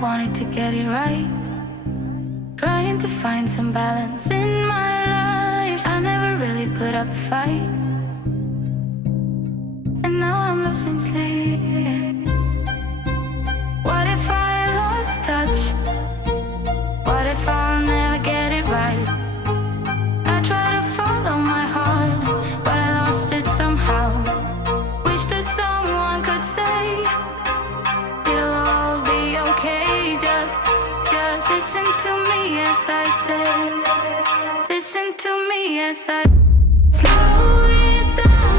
wanted to get it right, trying to find some balance in my life. I never really put up a fight, and now I'm losing sleep. What if I lost touch? What if I'll never get it right? I try to follow my heart, but I lost it somehow. Wish that someone could say it'll all be okay. Just listen to me as I say. Listen to me as I slow it down.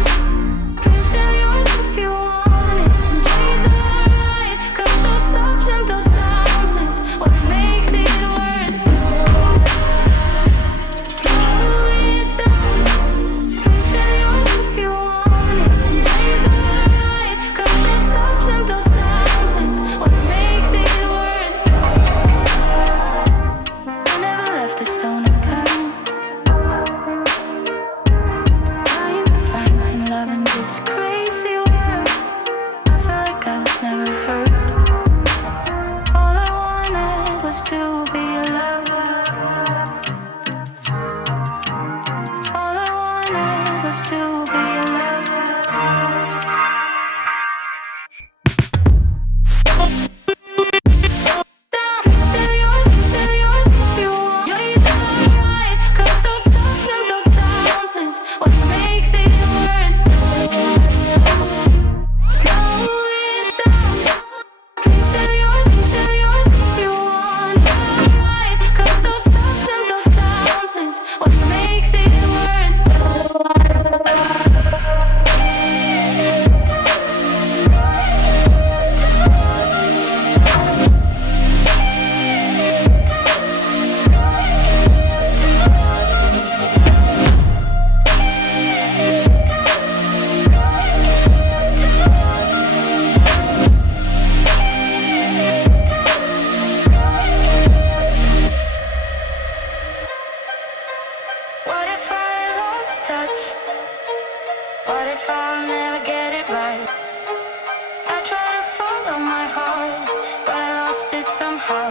Dreams still yours if you want it. Enjoy the ride, 'cause those ups and those downs is what makes it worth it. Slow it down. Dreams still yours if you want it. Enjoy the ride, 'cause those ups and those downs is what makes it worth it. I never left a stone unturned, trying to find some love in this crazy world. I felt like I was never heard. All I wanted was to be loved. All I wanted was to be loved. Still yours if you want. Enjoy the ride, 'cause those ups and those downs is what makes it worth it. Slow it down. Still yours if you want the ride, 'cause those ups and those downs is what makes it worth it. What if I lost touch? What if I'll never get it right? I try to follow my heart, but I lost it somehow.